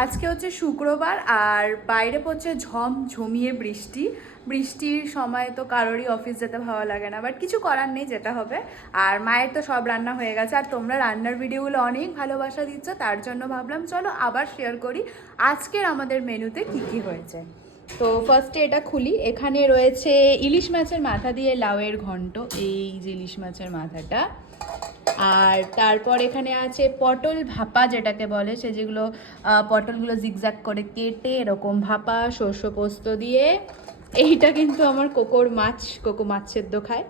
আজকে হচ্ছে শুক্রবার আর বাইরে পড়ছে ঝমিয়ে বৃষ্টি। বৃষ্টির সময় তো কারোরই অফিস যেতে ভালো লাগে না, বাট কিছু করার নেই, যেতে হবে। আর মায়ের তো সব রান্না হয়ে গেছে, আর তোমরা রান্নার ভিডিওগুলো অনেক ভালোবাসা দিচ্ছ, তার জন্য ভাবলাম চলো আবার শেয়ার করি আজকের আমাদের মেনুতে কি কি হয়েছে। তো ফার্স্টে এটা খুলি। এখানে রয়েছে ইলিশ মাছের মাথা দিয়ে লাউয়ের ঘন্ট, এই যে ইলিশ মাছের মাথাটা। আর তারপর এখানে আছে পটল ভাপা, যেটাকে বলে সে, যেগুলো পটলগুলো জিগজ্যাগ করে কেটে এরকম ভাপা সর্ষে পোস্ত দিয়ে। এইটা কিন্তু আমার কোকো মাছ সেদ্ধ খায়।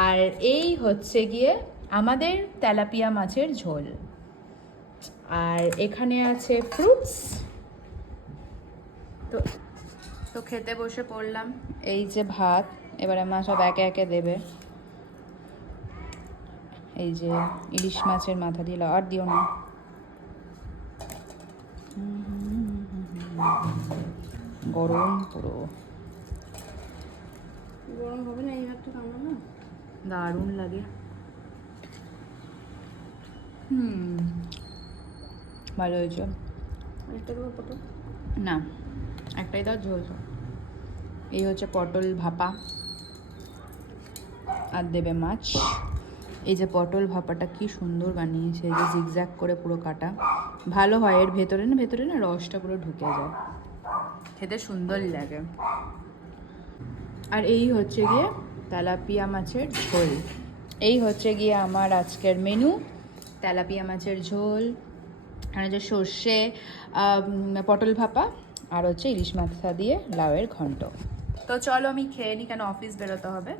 আর এই হচ্ছে গিয়ে আমাদের তেলাপিয়া মাছের ঝোল। আর এখানে আছে ফ্রুটস। তো তো খেতে বসে পড়লাম। এই যে ভাত, এবারে মা সব একে একে দেবে। এই যে ইলিশ মাছের মাথা দিয়ে, আর দিও না, গরম পুরো। গরম হবে না, এই হাতটা কামড়া না, দারুণ লাগে। ভালো হয়েছে। একটা দেবো পটল? না, একটাই দাও, ঝোল। এই হচ্ছে পটল ভাপা, আর দেবে মাছ। এই যে পটল ভাপাটা কি সুন্দর বানিয়েছে, এই যে জিগজ্যাগ করে পুরো কাটা, ভালো হয়। এর ভেতরে না রসটা পুরো ঢুকে যায়, খেতে সুন্দর লাগে। আর এই হচ্ছে গিয়ে তেলাপিয়া মাছের ঝোল। এই হচ্ছে গিয়ে আমার আজকের মেনু, তেলাপিয়া মাছের ঝোল, আর যে সর্ষে পটল ভাপা, আর হচ্ছে ইলিশ মাথা দিয়ে লাউয়ের ঘন্ট। তো চলো আমি খেয়ে নিই, কেন অফিস বেরোতে হবে।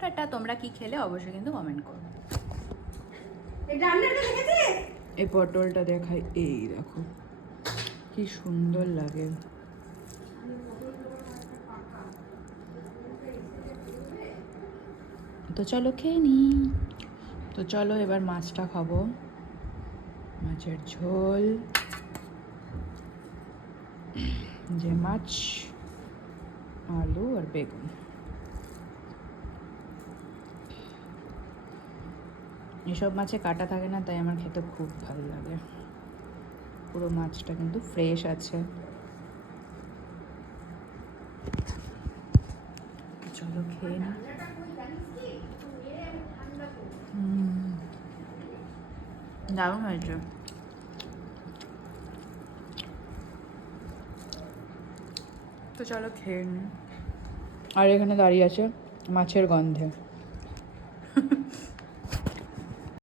টাটা। তোমরা কি খেলে অবশ্যই কিন্তু কমেন্ট করো। এই পটলটা দেখাই, এই দেখো কি সুন্দর লাগে। তো চলো খেয়ে নি। তো চলো এবার মাছটা খাবো, মাছের ঝোল, যে মাছ, আলু আর বেগুন। এসব মাছে কাটা থাকে না, তাই আমার খেতে খুব ভালো লাগে। পুরো মাছটা কিন্তু ফ্রেশ আছে। চলো খেয়ে নি। দারুণ হয়েছে। তো চলো খেয়ে নি। আর এখানে দাঁড়িয়ে আছে মাছের গন্ধে।